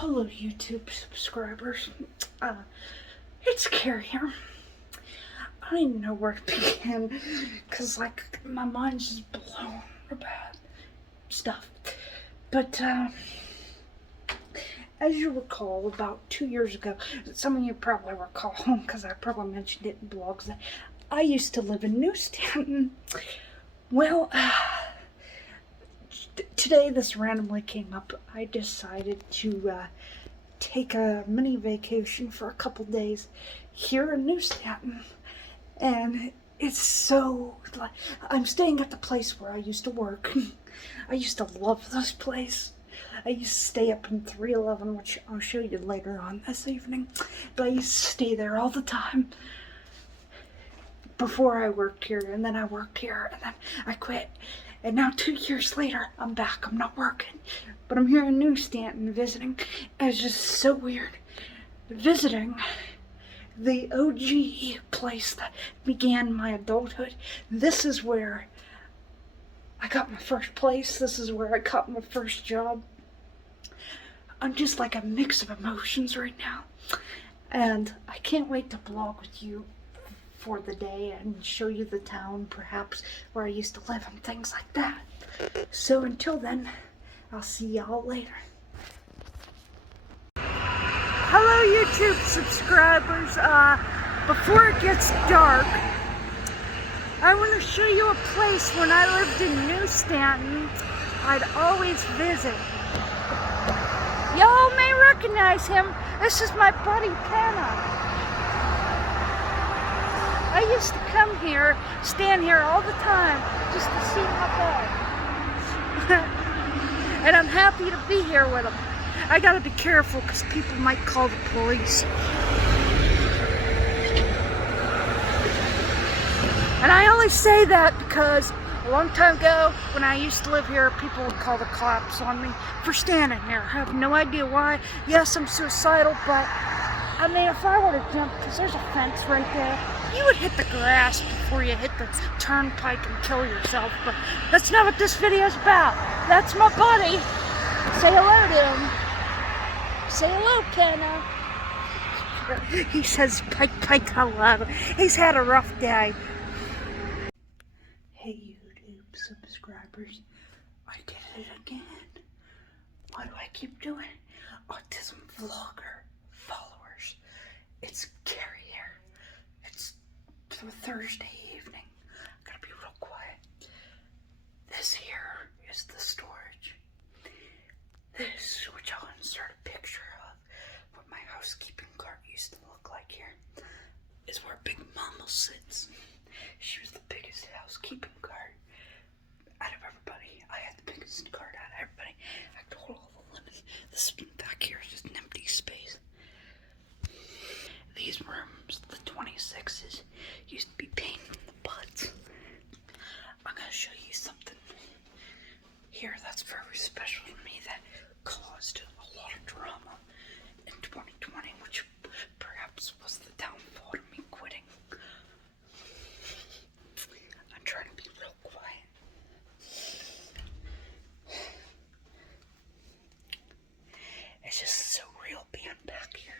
Hello YouTube subscribers, it's Carrie here. I don't even know where to begin, cause like my mind's just blown about stuff. But as you recall, about 2 years ago, some of you probably recall, cause I probably mentioned it in blogs, that I used to live in New Stanton. Well, today this randomly came up. I decided to take a mini vacation for a couple days here in New Stanton, and it's so like I'm staying at the place where I used to work. I used to love this place. I used to stay up in 311, which I'll show you later on this evening, but I used to stay there all the time before I worked here, and then I worked here, and then I quit. And now 2 years later, I'm back. I'm not working, but I'm here in New Stanton visiting. And it's just so weird visiting the OG place that began my adulthood. This is where I got my first place. This is where I got my first job. I'm just like a mix of emotions right now. And I can't wait to vlog with you for the day and show you the town, perhaps where I used to live and things like that. So until then, I'll see y'all later. Hello YouTube subscribers. Before it gets dark, I want to show you a place when I lived in New Stanton I'd always visit. Y'all may recognize him. This is my buddy Kenna. I used to come here, stand here all the time, just to see my dog. And I'm happy to be here with him. I gotta be careful because people might call the police. And I only say that because a long time ago, when I used to live here, people would call the cops on me for standing here. I have no idea why. Yes, I'm suicidal, but I mean, if I were to jump, because there's a fence right there, you would hit the grass before you hit the turnpike and kill yourself. But that's not what this video is about. That's my buddy. Say hello to him. Say hello, Kenna. He says pike hello. He's had a rough day. Hey YouTube subscribers, I did it again. Why do I keep doing it? Autism vlogger followers. It's Carrie here. It's Thursday evening. I'm gonna be real quiet. This here is the storage. This, which I'll insert a picture of what my housekeeping cart used to look like here, is where Big Mama sits. She was the biggest housekeeping cart out of everybody. I had the biggest cart out of everybody. I could hold all the lemons. This back here is just an empty space. These rooms, the 26s, used to be pain in the butts. I'm gonna show you something here that's very special to me that caused a lot of drama in 2020, which perhaps was the downfall of me quitting. I'm trying to be real quiet. It's just so real being back here.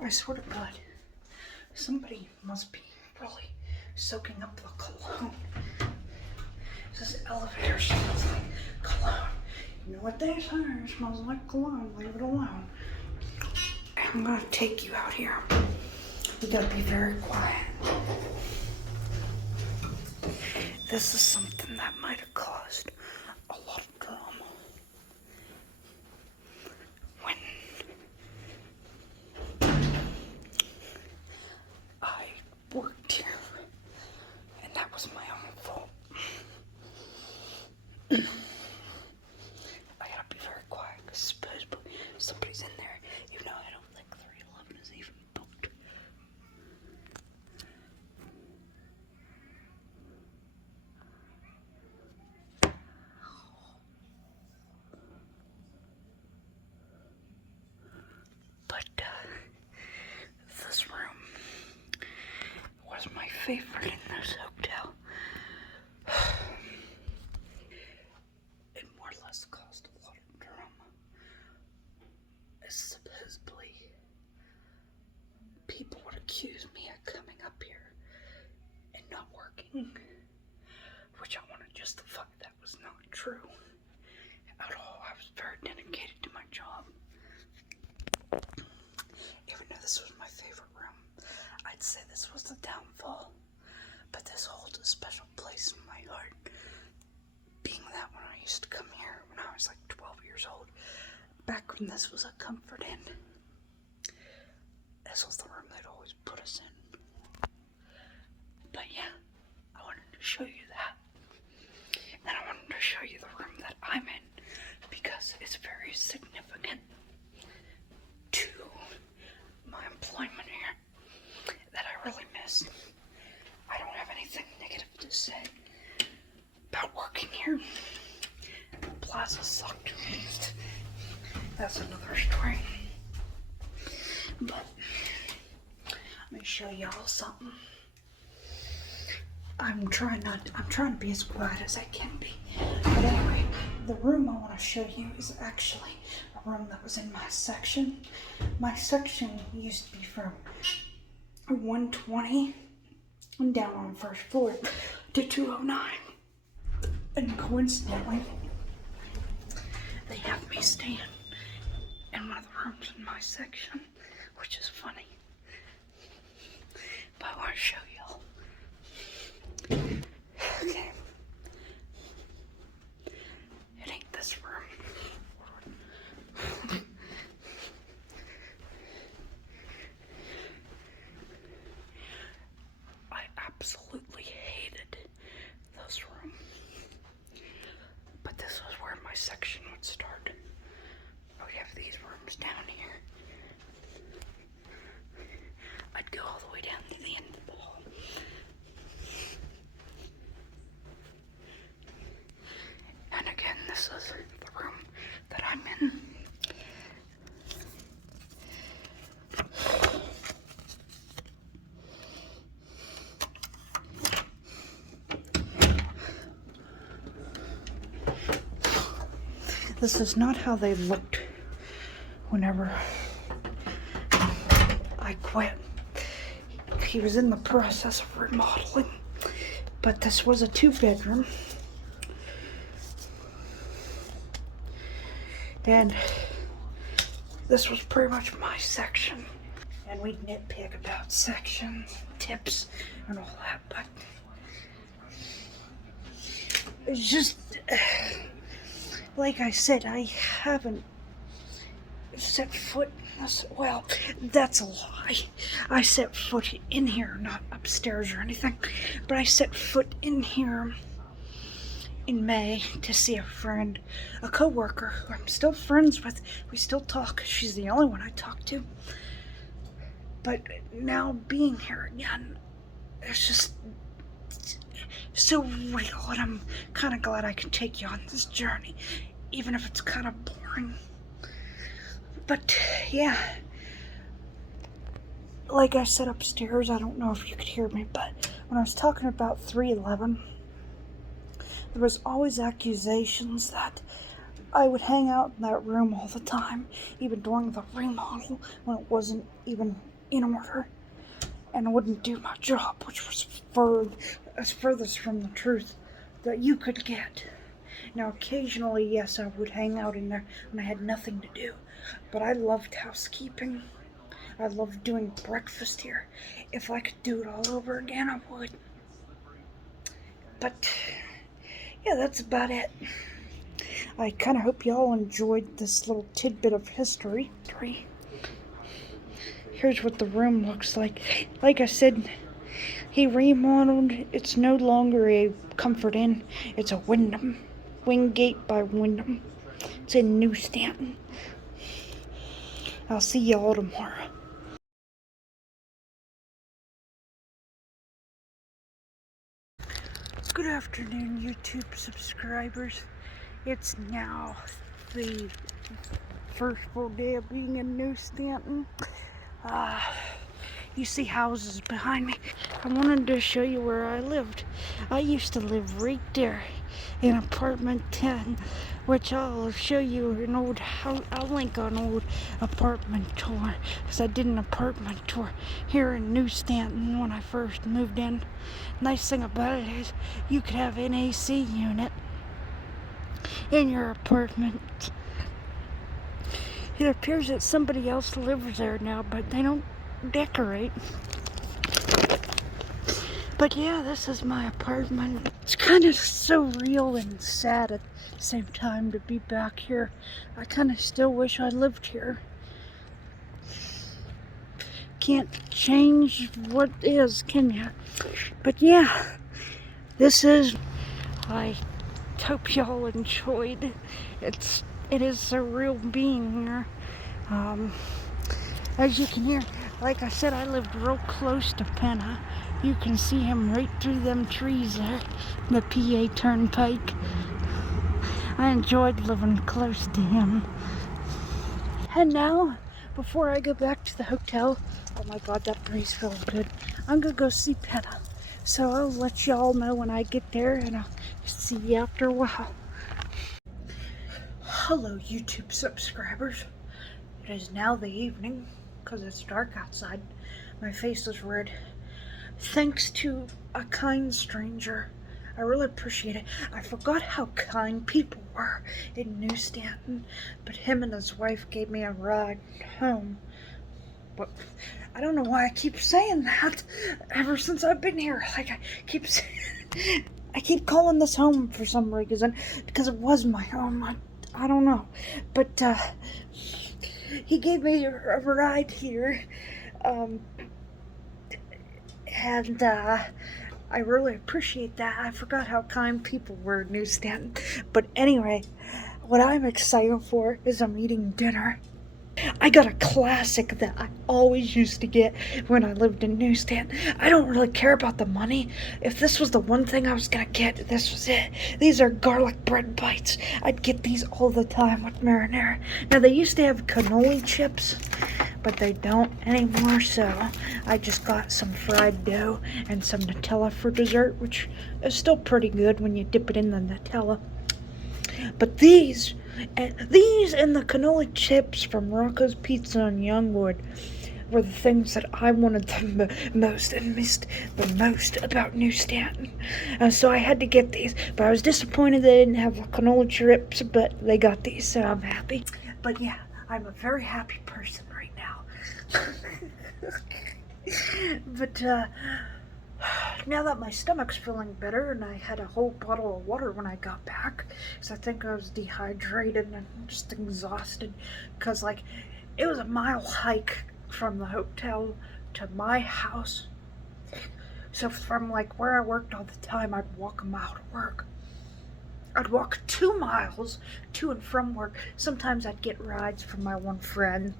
I swear to God, somebody must be really soaking up the cologne. This elevator smells like cologne. You know what they say? It smells like cologne. Leave it alone. I'm gonna take you out here. You gotta be very quiet. This is something that might have caused a lot of drama. When I worked here, and that was my own fault. I gotta be very quiet because suppose somebody's in there. Even though I don't think 311 is even booked. favorite in this hotel. It more or less cost a lot of drama. Supposedly, people would accuse me of coming up here and not working, which I want to justify that was not true at all. I was very dedicated to my job. Even though this was my favorite room, I'd say this was the downfall, but this holds a special place in my heart, being that when I used to come here when I was like 12 years old, back when this was a comfort inn, this was the room they'd always put us in. But yeah, I wanted to show you that, and I wanted to show you the room that I'm in, because it's very significant to my employment here that I really miss. I don't have anything negative to say about working here. The plaza sucked. That's another story. But let me show y'all something. I'm trying to be as quiet as I can be. But anyway, the room I want to show you is actually a room that was in my section. My section used to be from 120 and down on the first floor to 209. And coincidentally, they have me stand in one of the rooms in my section, which is funny. But I want to show y'all. Okay. It ain't this room. I absolutely hated this room. But this was where my section would start. We have these rooms down here. I'd go all the way down to the end of the hall. And again, this is the room that I'm in. This is not how they looked whenever I quit. He was in the process of remodeling, but this was a 2-bedroom. And this was pretty much my section. And we'd nitpick about sections, tips, and all that, but it's just, like I said, I haven't set foot in this. Well, that's a lie. I set foot in here, not upstairs or anything, but I set foot in here in May to see a friend, a co-worker who I'm still friends with. We still talk. She's the only one I talk to. But now being here again, it's just so real, and I'm kind of glad I can take you on this journey, even if it's kind of boring. But yeah, like I said upstairs, I don't know if you could hear me, but when I was talking about 311, there was always accusations that I would hang out in that room all the time, even during the remodel when it wasn't even in order, and I wouldn't do my job, which was as furthest from the truth that you could get. Now, occasionally, yes, I would hang out in there when I had nothing to do, but I loved housekeeping. I loved doing breakfast here. If I could do it all over again, I would. But yeah, that's about it. I kind of hope y'all enjoyed this little tidbit of history. Here's what the room looks like. Like I said, he remodeled. It's no longer a comfort inn. It's a Wyndham. Wingate by Wyndham. It's in New Stanton. I'll see y'all tomorrow. Good afternoon, YouTube subscribers. It's now the first full day of being in New Stanton. You see houses behind me. I wanted to show you where I lived. I used to live right there in apartment 10, which I'll show you an old house. I'll link an old apartment tour, because I did an apartment tour here in New Stanton when I first moved in. Nice thing about it is you could have an AC unit in your apartment. It appears that somebody else lives there now, but they don't decorate. But yeah, this is my apartment. It's kind of surreal and sad at the same time to be back here. I kind of still wish I lived here. Can't change what is, can you? But yeah, this is. I hope y'all enjoyed. It is surreal being here. As you can hear, like I said, I lived real close to Penna. You can see him right through them trees there, the PA Turnpike. I enjoyed living close to him. And now, before I go back to the hotel, oh my God, that breeze feels good. I'm gonna go see Penna. So I'll let y'all know when I get there, and I'll see you after a while. Hello, YouTube subscribers. It is now the evening, because it's dark outside. My face is red. Thanks to a kind stranger. I really appreciate it. I forgot how kind people were in New Stanton, but him and his wife gave me a ride home. But I don't know why I keep saying that ever since I've been here. Like, I keep calling this home for some reason, because it was my home. I don't know. But he gave me a ride here. And I really appreciate that. I forgot how kind people were in New Stanton. But anyway, what I'm excited for is I'm eating dinner. I got a classic that I always used to get when I lived in New Stanton. I don't really care about the money. If this was the one thing I was gonna get, this was it. These are garlic bread bites. I'd get these all the time with marinara. Now, they used to have cannoli chips, but they don't anymore, so I just got some fried dough and some Nutella for dessert, which is still pretty good when you dip it in the Nutella. But these and the cannoli chips from Rocco's Pizza on Youngwood were the things that I wanted the most and missed the most about New Stanton. So I had to get these, but I was disappointed they didn't have the cannoli chips, but they got these, so I'm happy. But yeah, I'm a very happy person right now. But now that my stomach's feeling better, and I had a whole bottle of water when I got back, because I think I was dehydrated and just exhausted, because like it was a mile hike from the hotel to my house. So from like where I worked all the time, I'd walk a mile to work. I'd walk 2 miles to and from work. Sometimes I'd get rides from my one friend,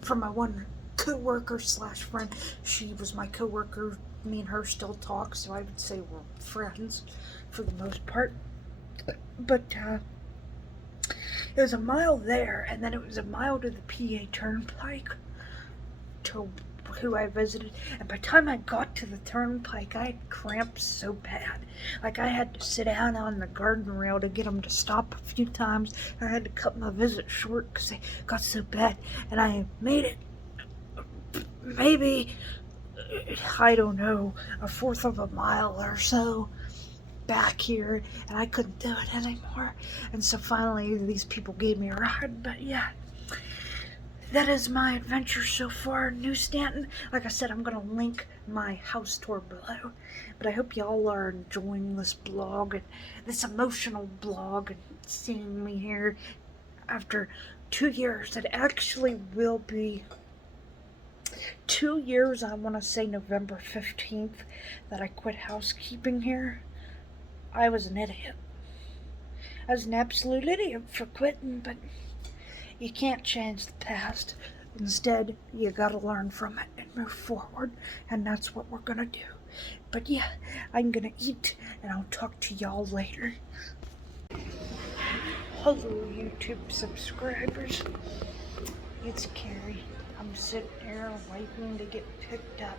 from my one co-worker slash friend. She was my co-worker. Me and her still talk, so I would say we're friends for the most part. But it was a mile there, and then it was a mile to the PA Turnpike to who I visited. And by the time I got to the Turnpike, I had cramps so bad. Like, I had to sit down on the garden rail to get them to stop a few times. I had to cut my visit short because they got so bad. And I made it maybe, I don't know, 1/4 of a mile or so back here, and I couldn't do it anymore. And so finally these people gave me a ride. But yeah, that is my adventure so far in New Stanton. Like I said, I'm gonna link my house tour below. But I hope y'all are enjoying this blog, and this emotional blog, and seeing me here after 2 years. It actually will be 2 years, I want to say November 15th, that I quit housekeeping here. I was an idiot. I was an absolute idiot for quitting, but you can't change the past. Instead, you gotta learn from it and move forward, and that's what we're gonna do. But yeah, I'm gonna eat, and I'll talk to y'all later. Hello, YouTube subscribers. It's Carrie. I'm sitting here waiting to get picked up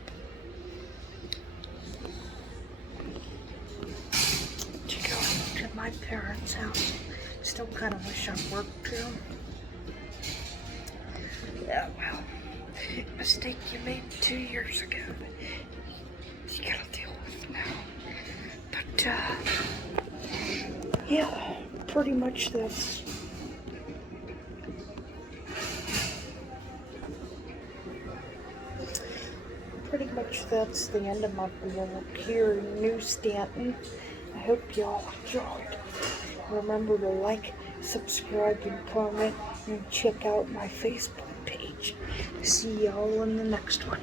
to go to my parents' house. Still kind of wish I worked too. Yeah, well, mistake you made 2 years ago, but you gotta deal with now. But yeah, pretty much that's the end of my vlog here in New Stanton. I hope y'all enjoyed. Remember to like, subscribe, and comment, and check out my Facebook page. See y'all in the next one.